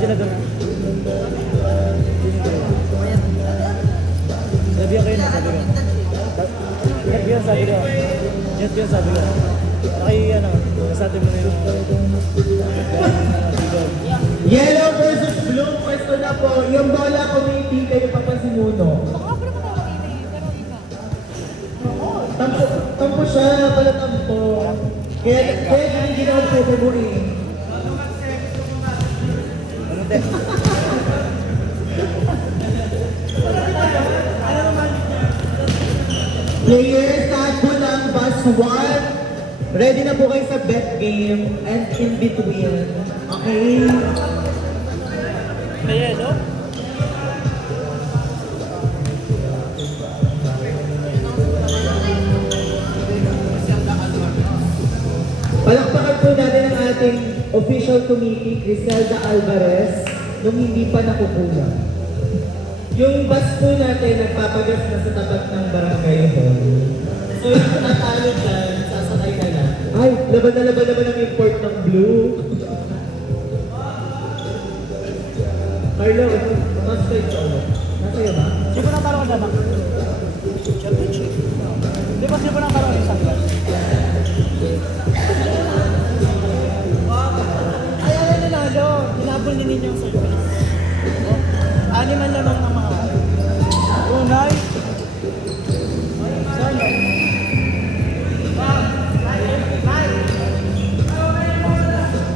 sila doon. Sabi ko kayo na, sabi ko. Ingat yun, sabi ko. Ingat yun, sabi ko. Nasabi mo na yung... Yellow versus blue, pwesto na po. Yung bola committee, kayo papasimuno. Tampo siya, pala tampo. Kaya hindi na ako bubuin. Ano te? Players, tahan po ng bus 1. Ready na po kayo sa bet game and in between. Okay? May yellow? Palakpakan po natin ang ating official committee, Griselda Alvarez, nung hindi pa nakukulang. Yung bus po natin nagpapagas na sa tapat ng barangay hall. So yung natalo dyan, sasakay na lang. Ay, laban na laban ang import ng blue. Carlo, mas kayo ito. Nasa'yo ba? Sino nang taro ka dyan? Championship. Di ba sino nang taro ka isang ba? Ay, ano na lang, hinabol ni ninyong service. Animal lamang ng mga tunay. Sana.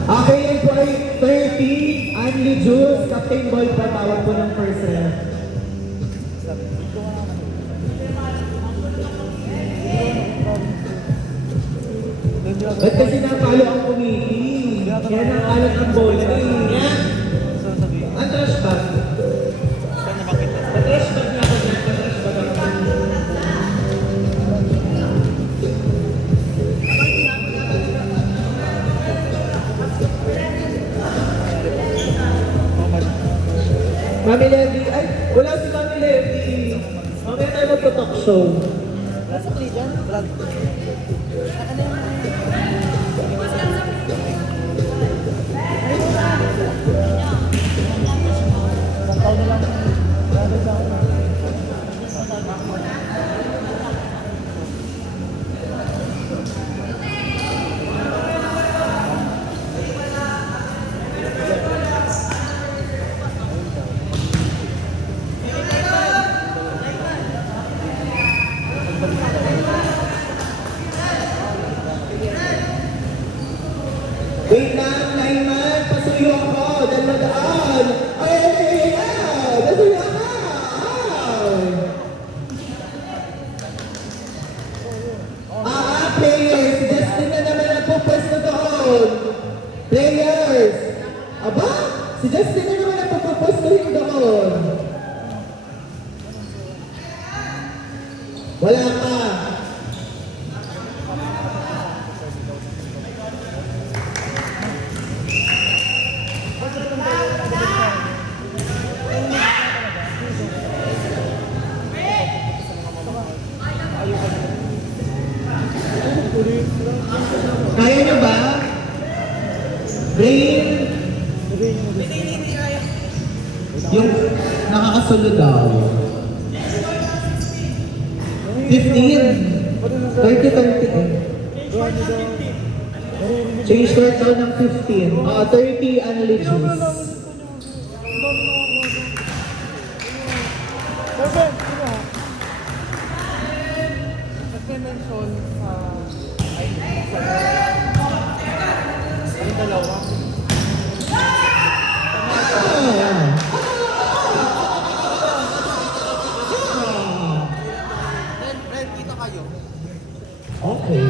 Okay, yan po ay 30. Anli Jules, Captain Boy, patawag po ng first ref. Ba't kasi napalo ang committee? Kaya nakalat ang bola eh. Ang trash bag. Trash bag na ako dyan. Trash bag ako. Mami Levy, ay, wala si Mami Levy. Mamaya tayo magpo-talk show. Nasa play dyan? Brad. Ano yung... Isang taon na lang. Grabe sa ako. Wait lang, Naiman, pasuyo ako, dalagaan. Ay, pasuyo ako. Players, si Justin na naman ang pupwesto doon. Players, aba, si Justin na naman ang pupwestuhin doon. Wala pa. Kaya nyo ba? Brain? Yung nakakasunod daw. 15. 30. Change start daw ng 15. 30 Anli Juice. Nag-mention sa... Ang dalawa. Red, kita kayo. Okay.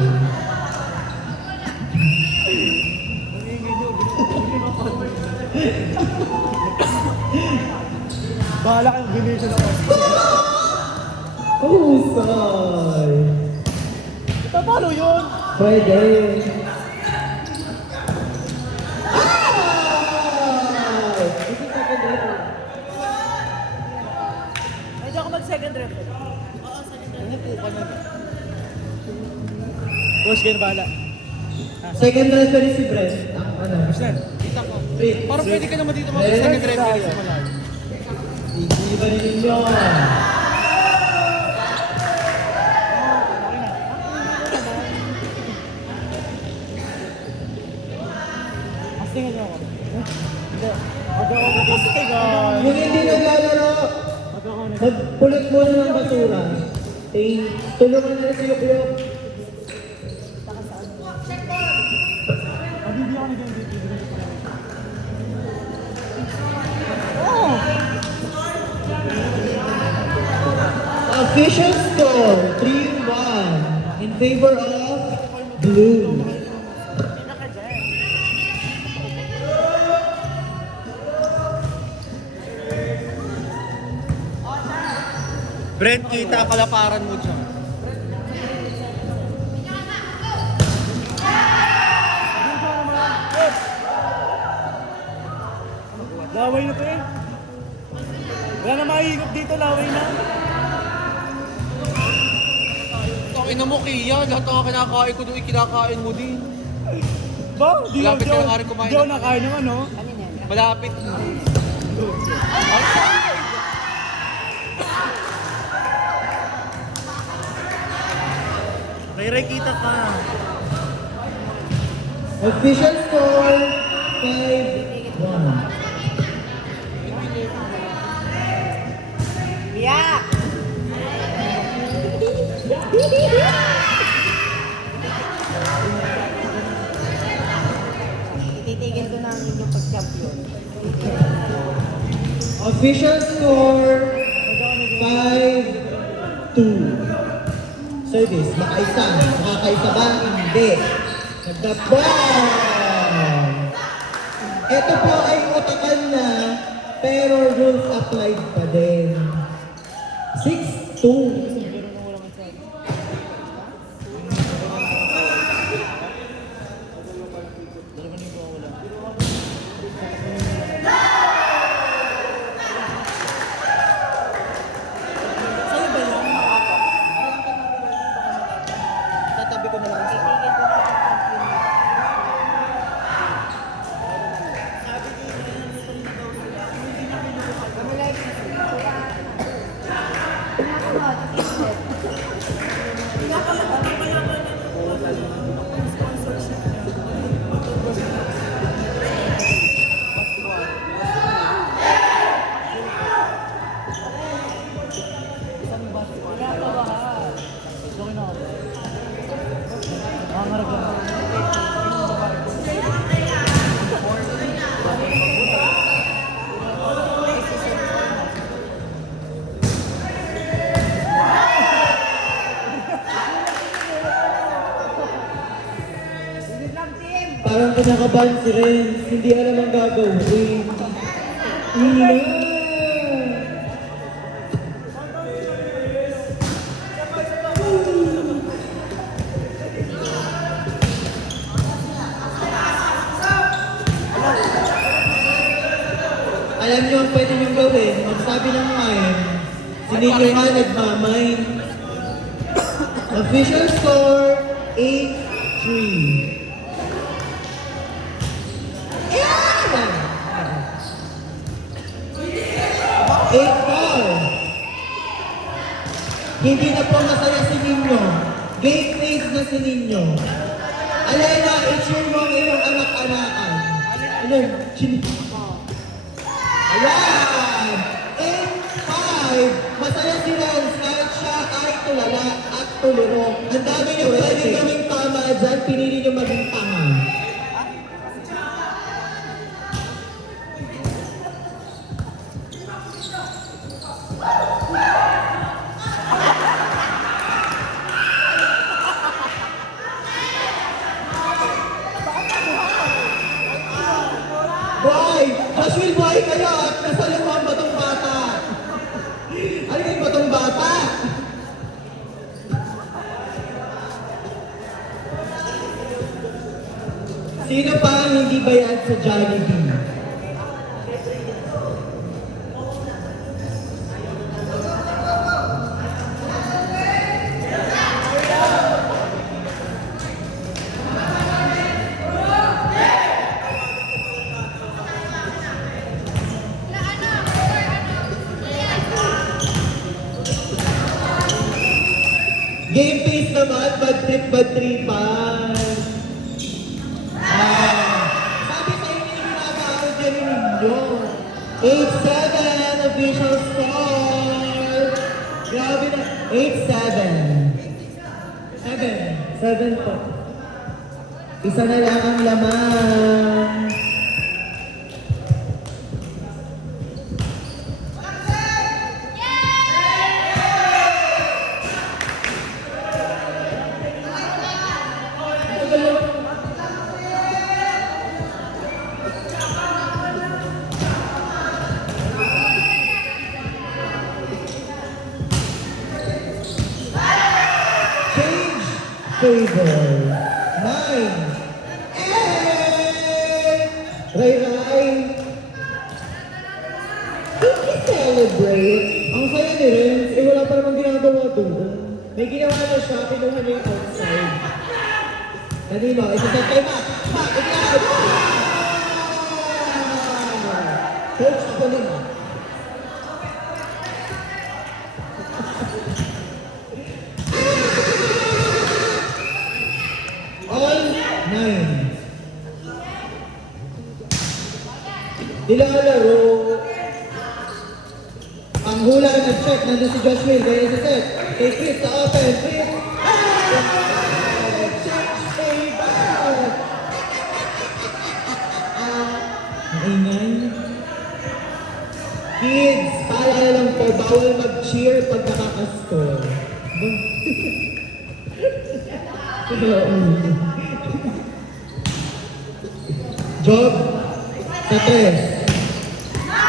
Bahala kayong ginisyon ako. Husay. Paano yun? Pwede. Medyo ako mag-second ref. Oo, second ref. Umupo ka na. Boss, kayo na bahala. Second ref pa rin si Brent. Ano? Basta. nakita ko. Fritz. Parang pwede ka naman dito mag-isa ng referee sa malayo. Hindi ba rin ninyo? Astingan niyo ako. Hindi. Pag ako nag-astigan. Yung hindi naglalaro, Pag ako nag- magpulot muna ng basura. Tulungan na si Yukyok. Pag hindi ako nag-astigan. Official score, 3-1 in favor of Blue. Brent, kita kalaparan mo dyan. Laway na to eh. Wala na maihigop dito, laway na. Ang ina mo, Kia. Lahat ng kinakain ko doon, kinakain mo din. Ba? Di Malapit ka Joe- na nga rin kumain Joe, ng- nakain ng ano? Malapit na. May rekita ka. Official score, 5-1. Titigil ko na ang inyong pag-champion. Official score, 5-2. Service, makaisa. Makakaisa ba? Hindi. Nagka-ball! Ito po ay utakan na, pero rules applied pa din. 6-2. Sa'yo ba yan? Tatabi ko na lang siya. Titigil ko na ang champion. Sabi ko na yan, gutom na daw sila. Hindi na kinuha. Kami like, sila. Pinakamat, ikisit. Pinakamat, Okay na ako. Makangarap lang. Parang kinakabahan si Renz. Hindi alam ang gagawin. Ina! Alam niyo ang pwede niyong gawin, magsabi ng mine, si Ninyo nga nagmamine. Official score, 8-3. Yeah! 8-4. Hindi na po masaya si Ninyo. Game face na si Ninyo. Alena, i-cheer mo ang iyong anak-anakan. Ano? Ayan! 8-5! Masaya si Renz kahit siya ay tulala at tuliro. Ang dami niyo pwede kaming tama dyan, pinili niyo maging tanga. Boy! Joshua, buhay kayo at nasa lupa ang batong bata. Ano yung batong bata? Sino pa ang hindi bayad sa Jollibee? naman, bad tripan. Sabi sa inyo yung pinapakawag dyan ninyo. 8-7 official score. Grabe na. 8-7. 7 po. Isa na lang ang laman. Favor. 9. Ray. Did we celebrate? Ang saya ni Renz, wala pa namang ginagawa doon. May ginawa na siya, kinuha niya yung outside. Kanino? Isa-set kayo na. Ikaw! Coach, ako din. All 9. Nilalaro. Ang hula na nag-check, nandun si Josh Will, kaya isa-set. Kay Chris sa open. Chris! Change favor! Maingay. Kids, paalala lang po, bawal mag-cheer pag nakaka-score. Job sa 3.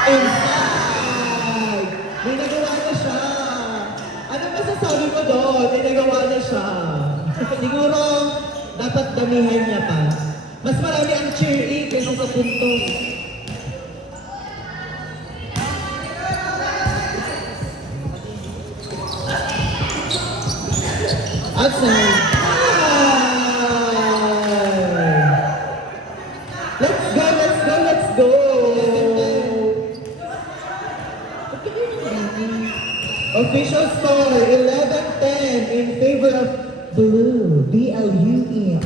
Inside! May nagawa na siya! Ano masasabi mo doon? May nagawa na siya. Siguro, dapat damihan niya pa. Mas marami ang cheering kaysa sa puntos. Outside. Let's go. Official score, 11-10 in favor of Blue. B-L-U-E.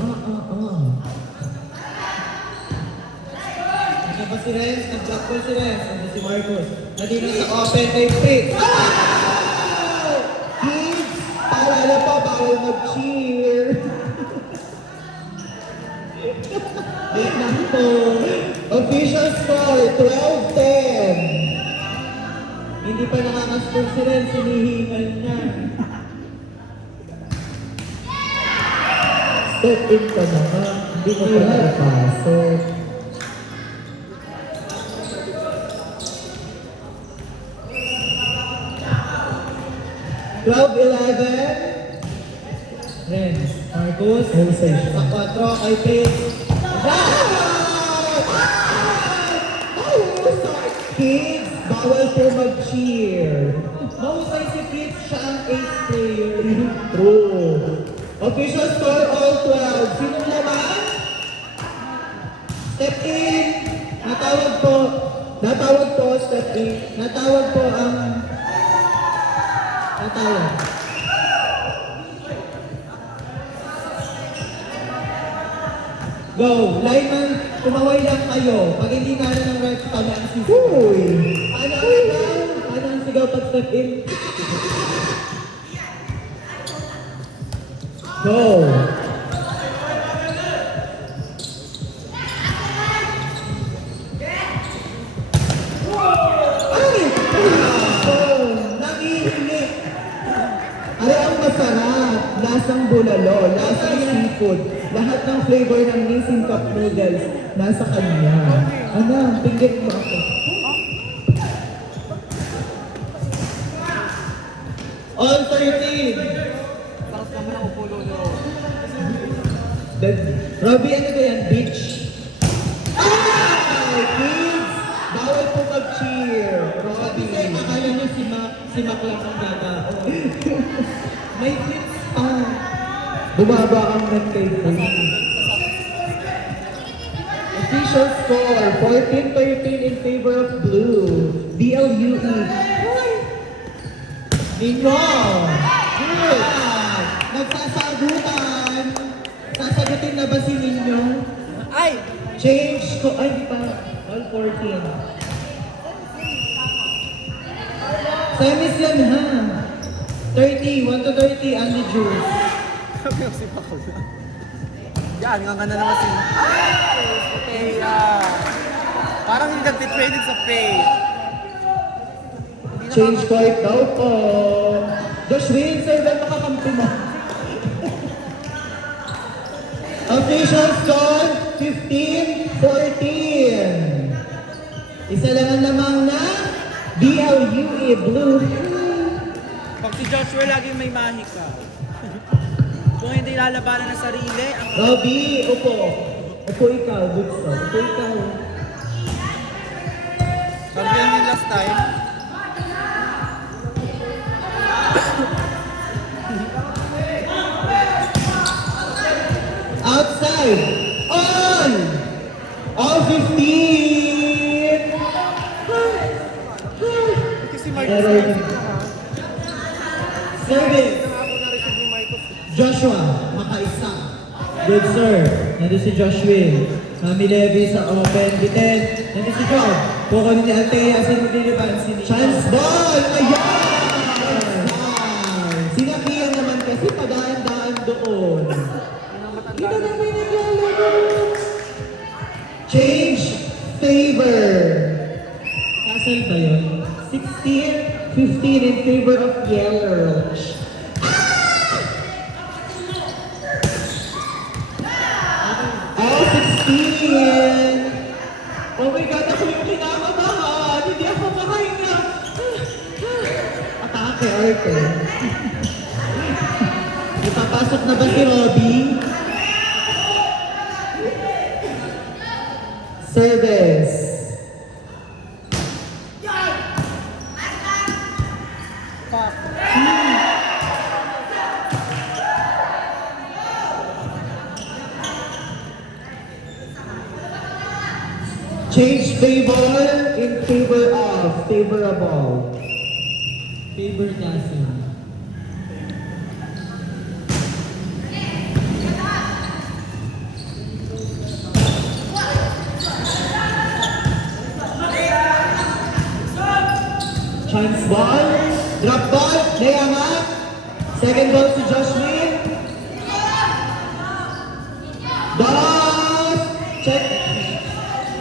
Ano ba si Renz? Nag-block ball si Renz. Ano si Marcos? Nadino sa open kay Fritz. Kids, paalala pa, bawal mag-cheer. Wait lang po. Official score, 12-10. Hindi pa nakakascore si Ren, sinihingal na. Step in ka naman, hindi mo pa nakapasok. Ren, Marcos, sa 4 kay Chris. Kids, bawal po mag-cheer. Mahusay si Kids, siya ang 8th player. True. Official score, all 12. Sinong laman? Step in. Natawag po, step in. Natawag. Go! Lineman, tumaway lang kayo. Pag hindi na ng ref, tama ang sigaw. Uy! Paano ang sigaw pag step in? Go! Ay! Nangihilig! Ay, ang masarap! Lasang bulalo, lasang seafood. Lahat ng flavor ng Nissin Cup Noodles nasa kanya. Ano, pinggit mo ako. All 13! Sarap naman ang upulo ni Robby, ano ba yan? Beach? Ay! Kids! Bawal po mag-cheer. Robby, akala nyo si Mac lang ang gagao. May clips pa. Bumaba ang net kay Queen. Official score, 14-13 in favor of Blue. B-L-U-E. Ninyo! Good! Nagsasago Ikutin na ba si Ninyo? Ay! Change ko. Ay, di pa. All 14. Semis yan ha. 30, 1 to 30, Andy Jules. Sabi yung si Paco na. Yan, nga na naman si... Kaya... Parang hindi nag-training sa Faye. Change card daw po. Josh Wayne, sir, ba makakampi mo? Official score, 15-14. Isa lang ang lamang na BLUE Blue. Pag si Joshua laging may mahika. Kung hindi lalabanan ng sarili, ang Robby, upo. Upo ikaw, Budso. Upo ikaw. Champion yung last time. Outside. On! All 15! Kasi Marcos Error. na ha. Service. Ako na-receive ni Marcos. Joshua, makaisa. Good sir. Nandun si Joshua. Mami Levy sa open. Biten. Nandun si Job. Kukunin ni Altea. Sino diliban? Chance ball! Ayan! Sinabihan naman kasi padaan-daan doon. Kita na may naglalaro. Change favor. Castle ba yun? 16, 15 in favor of Yellow. All 16. Oh my God, ako yung kinakabahan. Hindi ako makahinga. Atake, arte. Ipapasok na ba si Robby? Service. Change favor in favor of favorable. Favor doesn't. Chance ball, drop ball, layangan. Second ball to Josh Wayne. Boss, check.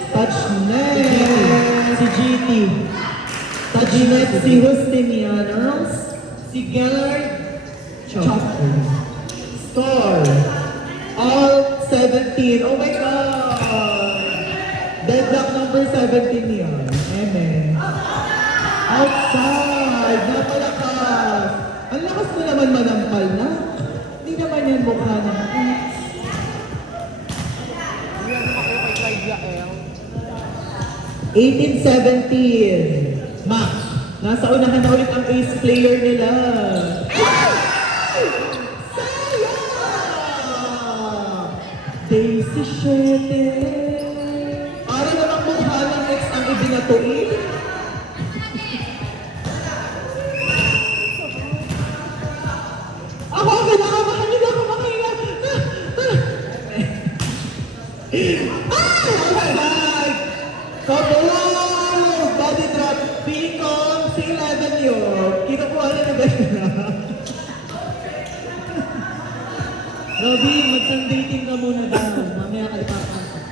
Touch net. Si GT. Touch net si Justinianos. Si Gellard. Chopper. Score. All 17. Oh my God. Deadlock number 17 yan. Amen. Outside. Napalakas. Ang lakas mo naman manampal na. Hindi naman yan mukha na. Hindi naman kayo kay Clydia L. 18-17. Max, nasa unahan na ulit ang ace player nila. Sayang! Daisy Shete. Para namang mukha ng ex ang ibinatuin. Ako kinakabahan, hindi ako makahinga. Oh my God! Kabog! Body drop, Picom, si 11 yun. Kinukuha na na ba yun? Robby, mag-sundating ka muna daw. Mamaya ka ipapasok.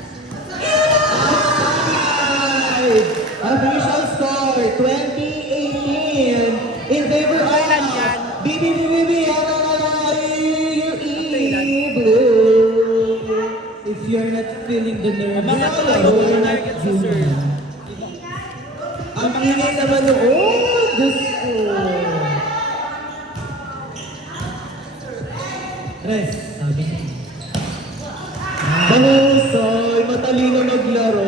Outside! Official score, 2018. In favor of BBBBB, Blue. If you're not feeling the nerves, mga tulad you're ng not target sa sir. human. Ang ingay naman noon, Diyos ko. Tres, sabi niya. Mahusay, matalino maglaro.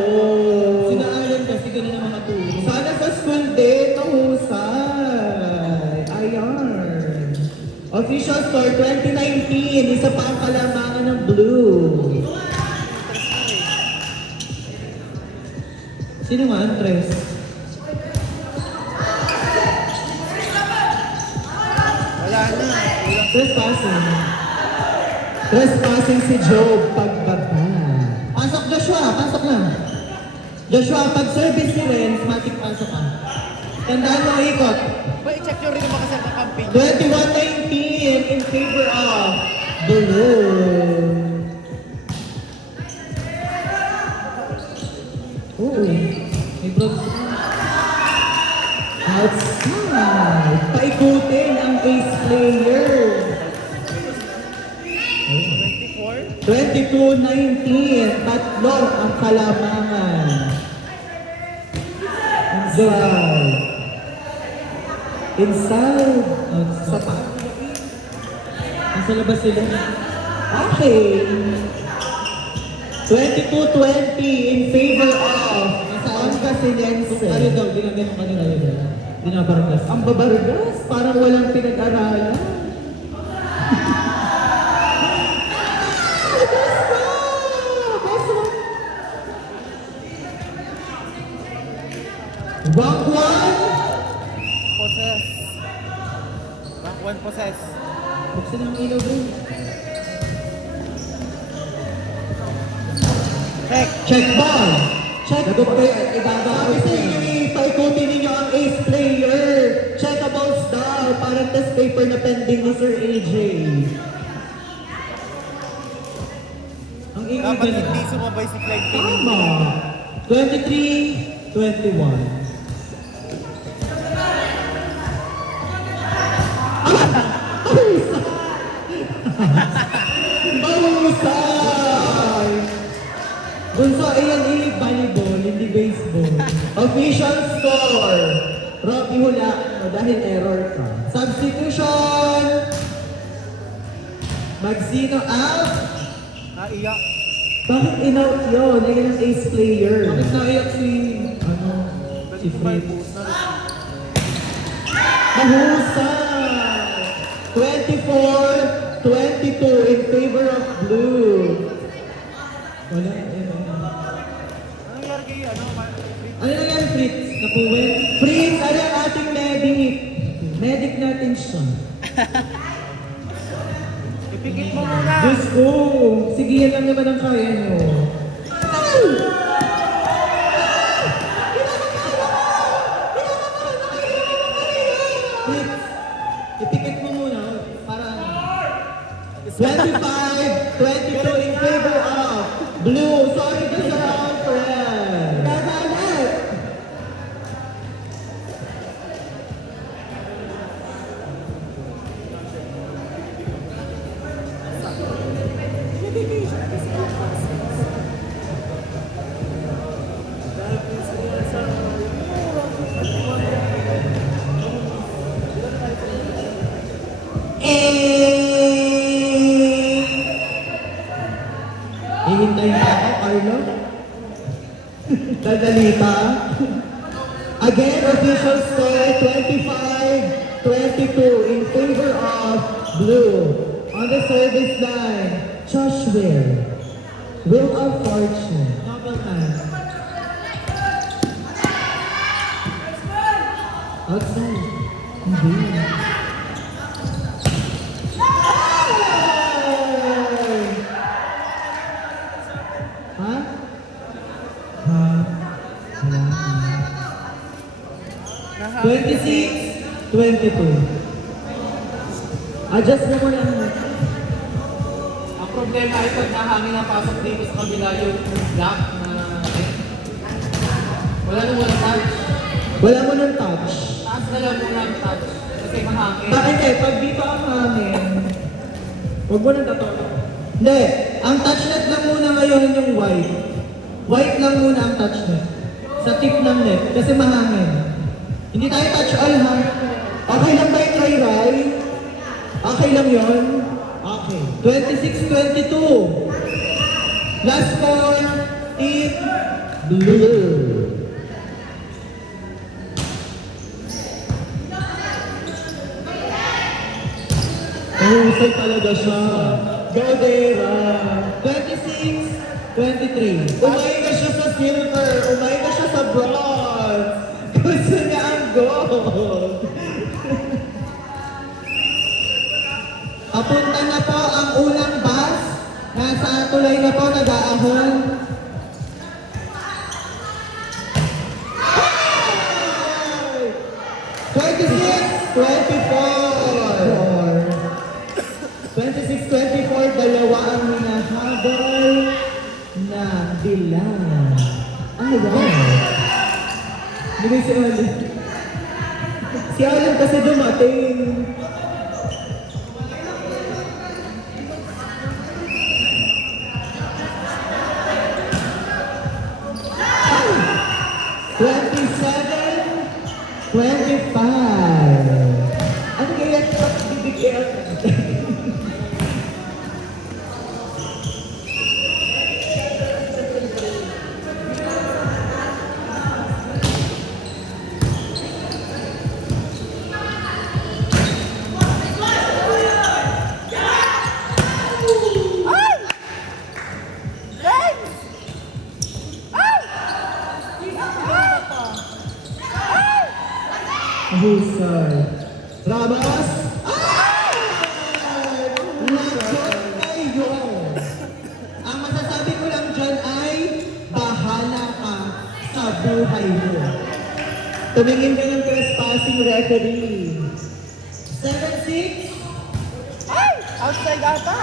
Sinaalan kasi ganun ang mga turo. Sana sa school din, mahusay. Ayan. Official score 2019, isa pa ang kalamangan ng Blue. Sino nga, Andres? Wala na. Trespassing. Trespassing si Job pagbaba. Pasok Joshua, pasok na. Joshua, pag service si Renz, matik pasok ka. Tandaan mo ikot. Ba, i-check nyo rin naman kasi ang campaign. 21-19 in favor of Blue. Oo. May broad. Outside. Paikutin ang ace player. 22-19. Tatlo ang kalamangan. Inside. Inside. Outside. Nasa labas sila. Okay. 22-20 in favor of San Casinense. Ano daw, ginaganon kanila yun. Binabargas. Ang babargas, parang walang pinag-aralan. Rank 1. Possess. Rank 1 possess. Buksan ang ilaw bro. Check ball. Check ball. Kasi paikutin ninyo ang ace player. Checkables daw. Parang test paper na pending ni Sir AJ. Ang ingay Dapat ba hindi nila? sumabay si Clyde Tama. 23-21. Mahusay! Bunso, ayan volleyball, hindi baseball. Official score. Rocky hula mo dahil error ka. Substitution! Magsino out? Naiyak. Bakit in-out yun? Ayan ang ace player. Bakit naiyak si... si Fred? Mahusay! 24-22 in favor of blue. Wala, Ano nangyari kay ano? ano nangyari, Fritz? Napuwin? Fritz, ano ang ating medic? Medic natin siya. Ipikit mo muna. Diyos ko! Sige, yan lang naman ang kaya nyo. Fritz, ipikit mo muna para 25-22 in favor of blue. Sorry to sa round, friend. Nagalit! Hihintayin pa ako, Carlo? Dadali pa? Again, official score 25-22 in favor of blue. On the service line, Joshua. Will of Fortune. Nobleman. Outside. Hindi. Ha? Ha? 26-22. Adjust mo muna. Ang problema ay pag nahangin ang pasok dito sa kabila yung black na wala nang walang touch. Wala mo ng touch. Taas na lang muna ang touch kasi mahangin. Bakit eh, pag dito ang hangin, huwag mo nang tatawag. Hindi, ang touchnet lang muna ngayon yung white. White lang muna ang touchnet. Sa tip ng net, kasi mahangin. Hindi tayo touch all ha. Okay lang ba yung try-ry? Okay lang yon. Okay. 26-22. Last score, team blue. Mahusay talaga siya. Godera. 26-23. Umay na siya sa silver. Umay na siya sa bronze. Gusto niya ang gold. Papunta na po ang unang bus tuloy na po, nag-aahon. Ay! 26, 24. 26-24, dalawa ang hinahabol na bilang. Ay, wow. Hindi si Alan. Si Alan kasi dumating. Ay! 27-25. Ano kaya ito? Bibigyan. Husay. Ramos. Ay! Lagot kayo. Ang masasabi ko lang dyan ay bahala ka sa buhay mo. Tumingin ka ng trespassing referee. 7-6. Ay! Outside ata!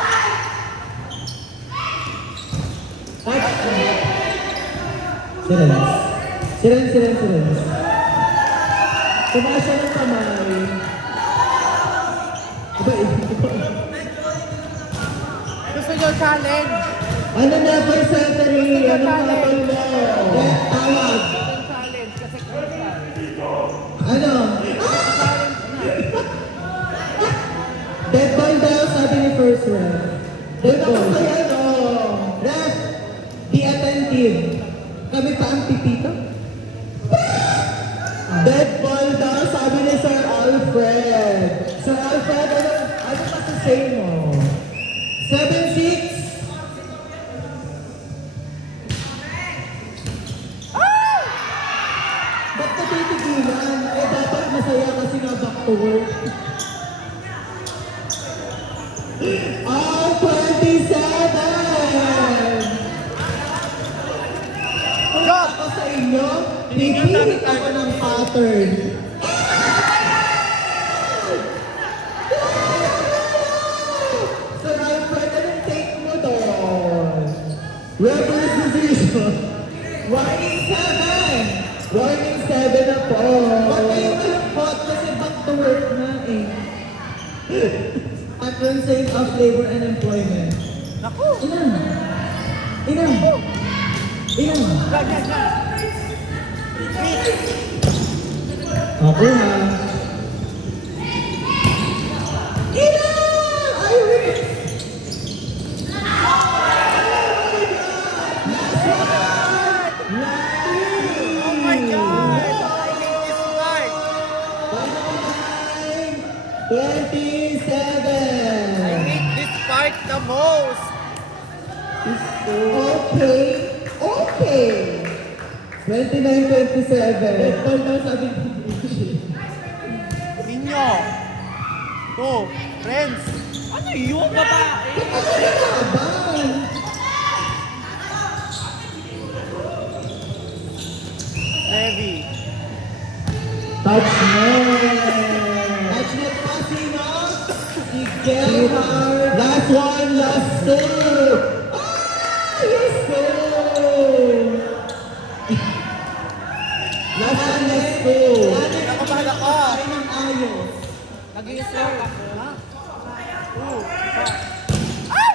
Sirens. Tumaas siya ng kamay. Gusto nyo challenge? Ano na, first century? Ano habol mo? Tawag. Challenge kasi crucial. Ano? Dead ball daw, sabi ni first ref. Dead ball. Ano? Ref, be attentive. Kami pa ang pipito? Dead ball daw, sabi ni Sir Alfred. Sir Alfred, ano pa sa say mo? 7-6. Ba't ka titigilan? Eh, dapat masaya kasi nga back to work. Oh, 27! Kung ako sa inyo, pipilit ako ng pattern. Sir Alfred, anong take mo doon? Reference decision. Warning 7! Warning 7 na po. Ba't kayo malungkot? Kasi back to work na eh. Patron save of labor and employment. Naku! Ilan? Ilan? Ilan? Yan. Ako ha. Ilan? Iris! Oh my God! I hate this part! 27! I hate this part the most! Okay. 29-27. Tol daw sabi ko. Ninyo! To, friends! Ano yun, babae? Laban. Levi. Touchnet. Touchnet pa sino? Si Gerhard. Last one, last two. Ah, yes, go. Last one, last two. Nakabahan ako! Ay, ng ayos. Nag-i-serve ako. Ha? Ay!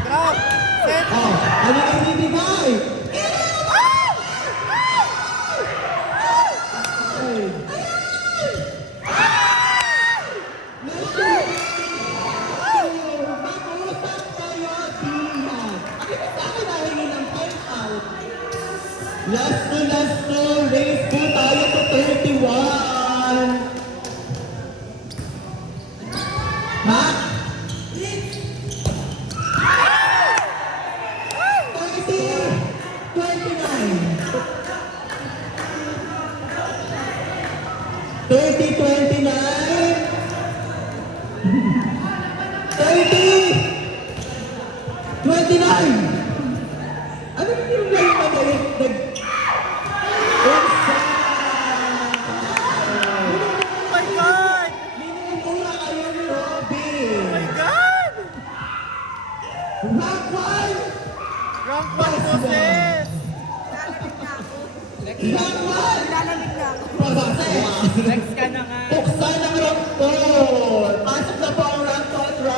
Drop! Set! Oh, ano ang bibigay? Last to, race po tayo to 31. Ha? 30-29. 30 Bangkwan boses! Nilalamig na ako. Next ka na nga.